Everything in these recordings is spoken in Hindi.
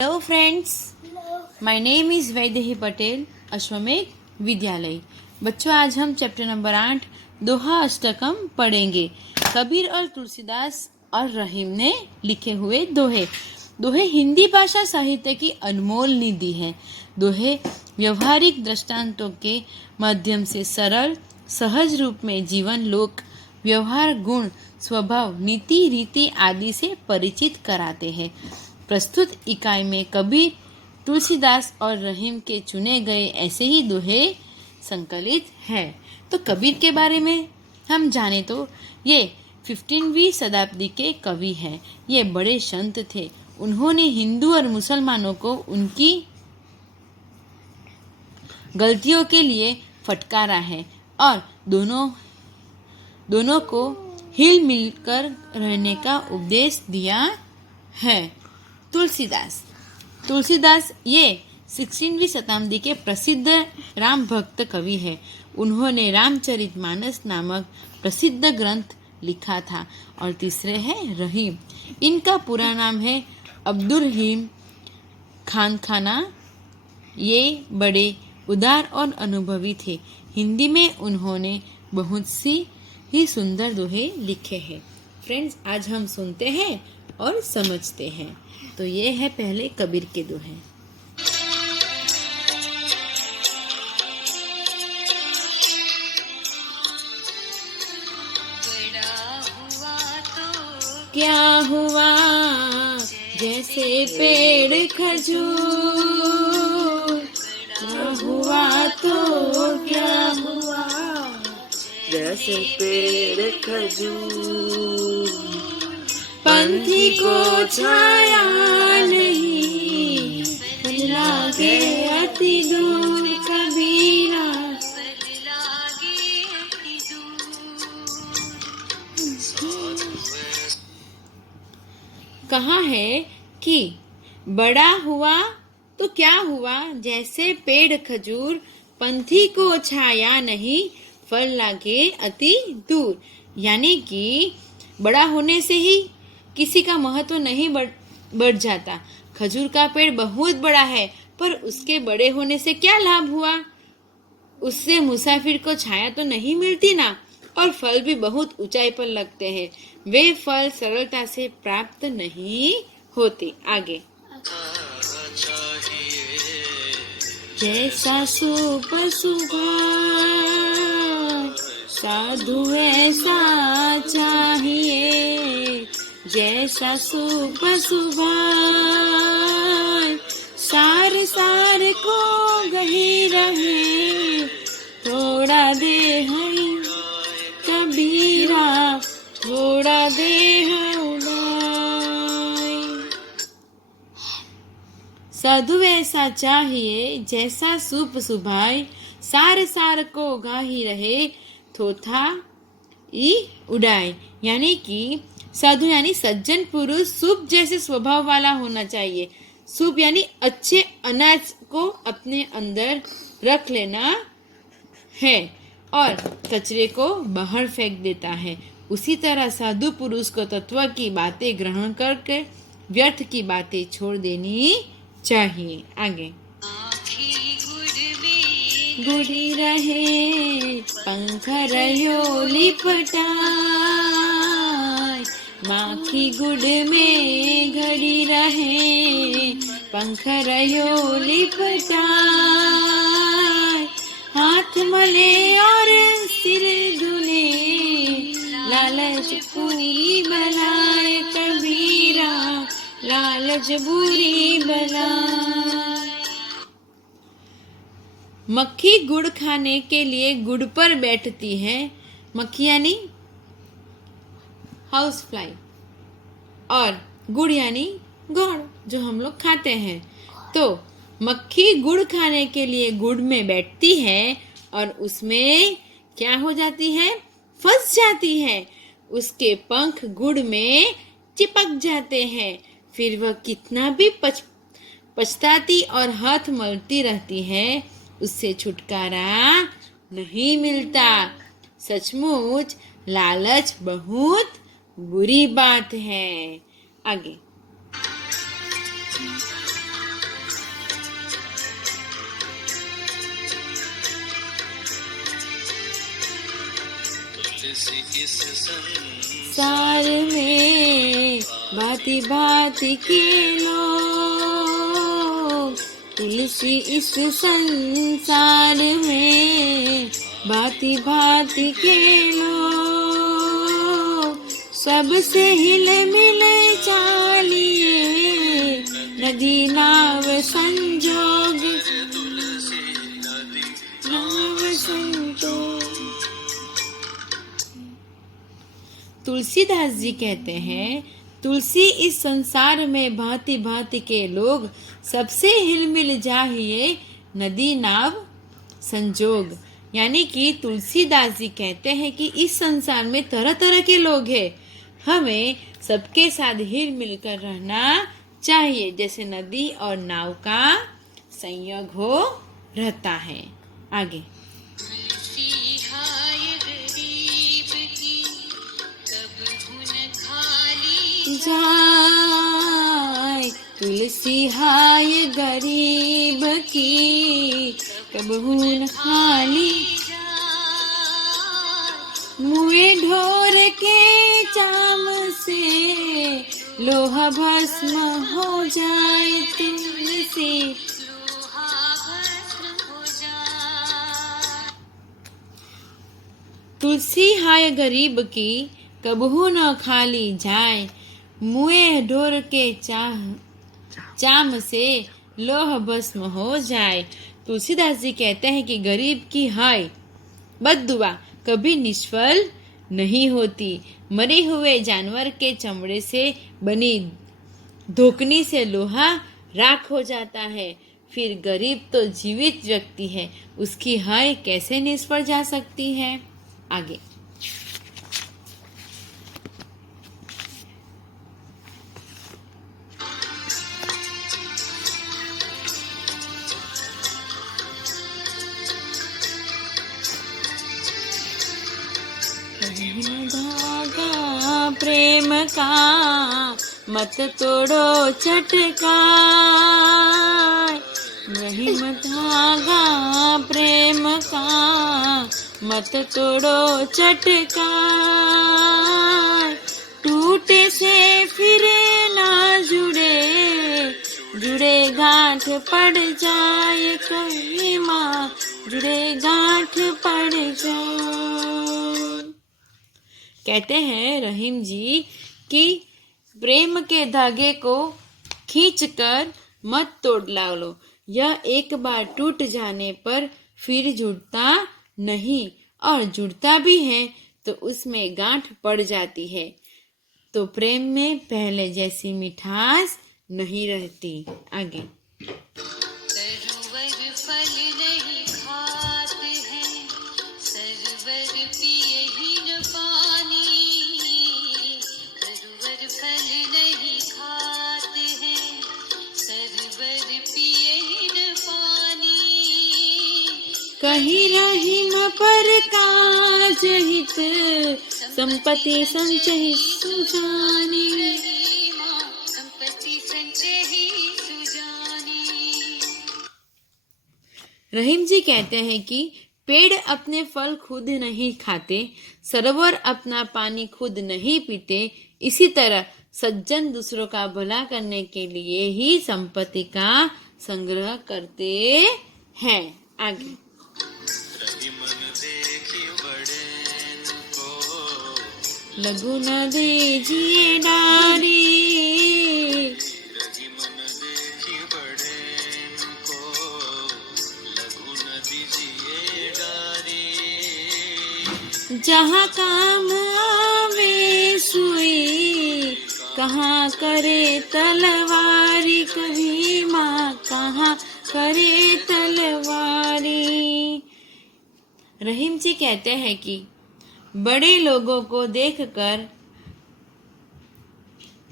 Hello friends, my name is Vaidehi Patel, अश्वमेघ विद्यालय। बच्चों, आज हम चैप्टर नंबर 8 दोहा अष्टकम पढ़ेंगे। कबीर और तुलसीदास और रहीम ने लिखे हुए दोहे। दोहे हिंदी भाषा साहित्य की अनमोल निधि है। दोहे व्यवहारिक दृष्टांतों के माध्यम से सरल सहज रूप में जीवन, लोक व्यवहार, गुण, स्वभाव, नीति, रीति आदि से परिचित कराते हैं। प्रस्तुत इकाई में कबीर, तुलसीदास और रहीम के चुने गए ऐसे ही दोहे संकलित है। तो कबीर के बारे में हम जाने तो ये 15वीं शताब्दी के कवि हैं। ये बड़े संत थे। उन्होंने हिंदू और मुसलमानों को उनकी गलतियों के लिए फटकारा है और दोनों को हिल मिलकर रहने का उपदेश दिया है। तुलसीदास ये 16वीं शताब्दी के प्रसिद्ध राम भक्त कवि है। उन्होंने रामचरितमानस नामक प्रसिद्ध ग्रंथ लिखा था। और तीसरे हैं रहीम। इनका पूरा नाम है अब्दुल रहीम खाना। ये बड़े उदार और अनुभवी थे। हिंदी में उन्होंने बहुत सी ही सुंदर दोहे लिखे हैं। फ्रेंड्स, आज हम सुनते हैं और समझते हैं। तो ये है पहले कबीर के दोहे। क्या हुआ जैसे पेड़ खजूर, क्या हुआ तो क्या हुआ जैसे पेड़ खजूर, पंथी को छाया नहीं, लागे अति दूर कबीरा। कहा है कि बड़ा हुआ तो क्या हुआ जैसे पेड़ खजूर, पंथी को छाया नहीं, फल लागे अति दूर। यानी कि बड़ा होने से ही किसी का महत्व नहीं बढ़ जाता। खजूर का पेड़ बहुत बड़ा है, पर उसके बड़े होने से क्या लाभ हुआ? उससे मुसाफिर को छाया तो नहीं मिलती ना, और फल भी बहुत ऊंचाई पर लगते हैं। वे फल सरलता से प्राप्त नहीं होते। आगे, जैसा सूप सुभाए, साधु ऐसा चाहिए। जैसा सूप सुभाए, सार को गही रहे। थोड़ा दे है कबीरा, थोड़ा दे है उड़ाए। साधु ऐसा चाहिए, जैसा सूप सुभाए, सार को गाही रहे, थोथा ई उड़ाए। यानी कि साधु यानी सज्जन पुरुष सूप जैसे स्वभाव वाला होना चाहिए। सूप यानी अच्छे अनाज को अपने अंदर रख लेना है और कचरे को बाहर फेंक देता है। उसी तरह साधु पुरुष को तत्व की बातें ग्रहण करके व्यर्थ की बातें छोड़ देनी चाहिए। आगे, गुड़ी रहे पंख रयो लिपटाए, माखी गुड़ में घड़ी रहे, पंख रयो लिपटाए। हाथ मले और सिर धुले, लालच पूरी बलाए कबीरा, लालच बुरी बलाए। मक्खी गुड़ खाने के लिए गुड़ पर बैठती है। मक्खी यानी हाउस फ्लाई, और गुड़ यानी गुड़ जो हम लोग खाते हैं। तो मक्खी गुड़ खाने के लिए गुड़ में बैठती है और उसमें क्या हो जाती है? फंस जाती है। उसके पंख गुड़ में चिपक जाते हैं। फिर वह कितना भी पछताती और हाथ मलती रहती है, उससे छुटकारा नहीं मिलता। सचमुच लालच बहुत बुरी बात है। आगे, संसार में भांति भांति के लोग, तुलसी इस संसार में भांति भांति के लोग, सबसे हिल मिल चालिए नदी नाव संजोग, नाव संजोग। तुलसीदास जी कहते हैं, तुलसी इस संसार में भांति भांति के लोग, सबसे हिलमिल जाहिए नदी नाव संजोग। यानी कि तुलसीदास जी कहते हैं कि इस संसार में तरह तरह के लोग हैं, हमें सबके साथ हिल मिल कर रहना चाहिए, जैसे नदी और नाव का संयोग हो रहता है। आगे जाए, तुलसी हाय गरीब की कबहू न खाली, मुए ढोर के चाम से लोहा भस्म हो जाए, तुलसी तुलसी हाय गरीब की कबहू न खाली जाए, मुए ढोर के चाम से लोह भस्म हो जाए। तुलसीदास जी कहते हैं कि गरीब की हाय बद्दुआ कभी निष्फल नहीं होती। मरे हुए जानवर के चमड़े से बनी धोकनी से लोहा राख हो जाता है, फिर गरीब तो जीवित व्यक्ति है, उसकी हाय कैसे निष्फल जा सकती है। आगे धागा प्रेम का मत तोड़ो चटका, रहीम धागा प्रेम का मत तोड़ो चटका, टूटे से फिर ना जुड़े, जुड़े गांठ पड़ जाए, कहीं माँ जुड़े गांठ पड़ जाए। कहते हैं रहीम जी कि प्रेम के धागे को खींचकर मत तोड़ लो, यह एक बार टूट जाने पर फिर जुड़ता नहीं, और जुड़ता भी है तो उसमें गांठ पड़ जाती है, तो प्रेम में पहले जैसी मिठास नहीं रहती। आगे सरोवर फल नहीं खाते हैं, सरवर पिए ही न पानी, सरोवर फल नहीं खाते हैं, सरवर पिए ही न पानी, कहीं रहीम पर काज हित, संपत्ति संचय सुजानी, संपत्ति संचय ही सुजानी। रहीम जी कहते हैं कि पेड़ अपने फल खुद नहीं खाते, सरोवर अपना पानी खुद नहीं पीते, इसी तरह सज्जन दूसरों का भला करने के लिए ही संपत्ति का संग्रह करते हैं। आगे लघु न दीजिए डारी, जहाँ काम आवे सुई, कहाँ करे तलवारी, कभी माँ कहाँ करे तलवारी। रहीम जी कहते हैं कि बड़े लोगों को देखकर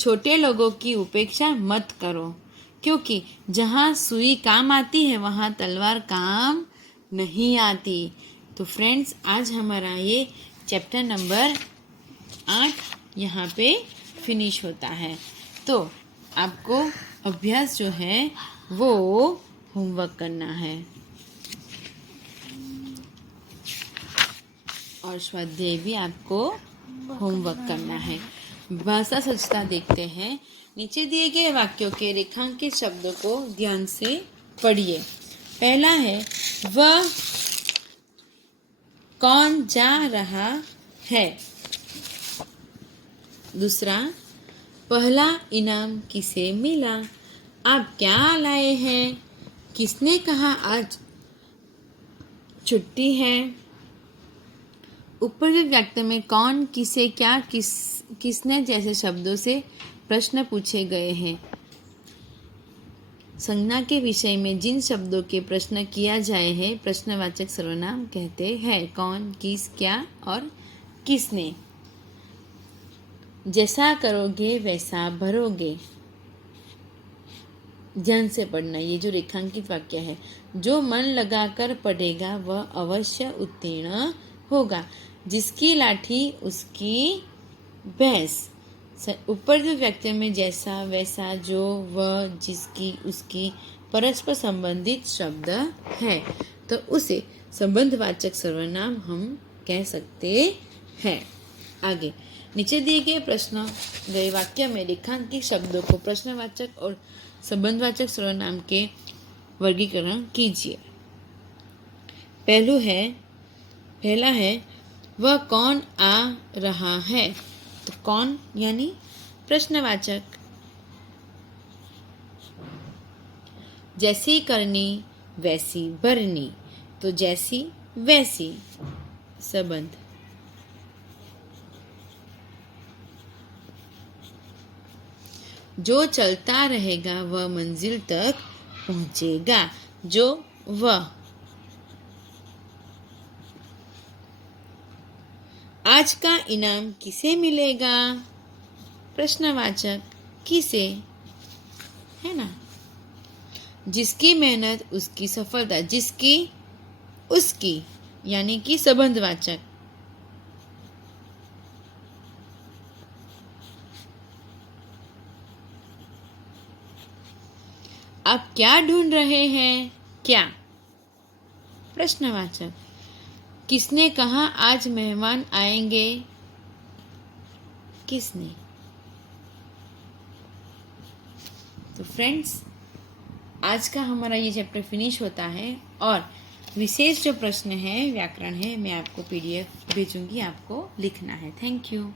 छोटे लोगों की उपेक्षा मत करो, क्योंकि जहाँ सुई काम आती है वहाँ तलवार काम नहीं आती। तो फ्रेंड्स, आज हमारा ये चैप्टर नंबर 8 यहाँ पे फिनिश होता है। तो आपको अभ्यास जो है वो होमवर्क करना है। और स्वाध्याय भी आपको होमवर्क करना है। भाषा स्वच्छता देखते हैं। नीचे दिए गए वाक्यों के रेखांकित शब्दों को ध्यान से पढ़िए। पहला है वह कौन जा रहा है। दूसरा, पहला इनाम किसे मिला। आप क्या लाए हैं। किसने कहा आज छुट्टी है। ऊपर के वाक्य में कौन, किसे, क्या, किसने जैसे शब्दों से प्रश्न पूछे गए हैं। संज्ञा के विषय में जिन शब्दों के प्रश्न किया जाए है प्रश्नवाचक सर्वनाम कहते हैं। कौन, किस, क्या और किसने। जैसा करोगे वैसा भरोगे। ध्यान से पढ़ना। ये जो रेखांकित वाक्य है, जो मन लगाकर पढ़ेगा वह अवश्य उत्तीर्ण होगा। जिसकी लाठी उसकी भैंस। ऊपर जो वाक्य में जैसा, वैसा, जो, वह, जिसकी, उसकी परस्पर संबंधित शब्द है तो उसे संबंधवाचक सर्वनाम हम कह सकते हैं। आगे नीचे दिए गए प्रश्न गए वाक्य में रेखांकित शब्दों को प्रश्नवाचक और संबंधवाचक सर्वनाम के वर्गीकरण कीजिए। पहला है वह कौन आ रहा है। तो कौन यानी प्रश्नवाचक। जैसी करनी वैसी भरनी, तो जैसी वैसी संबंध। जो चलता रहेगा वह मंजिल तक पहुंचेगा। जो, वह। आज का इनाम किसे मिलेगा। प्रश्नवाचक, किसे, है ना। जिसकी मेहनत उसकी सफलता। जिसकी, उसकी यानी कि संबंधवाचक। आप क्या ढूंढ रहे हैं। क्या, प्रश्नवाचक। किसने कहा आज मेहमान आएंगे। किसने। तो फ्रेंड्स, आज का हमारा ये चैप्टर फिनिश होता है और विशेष जो प्रश्न है, व्याकरण है, मैं आपको PDF भेजूंगी, आपको लिखना है। Thank you.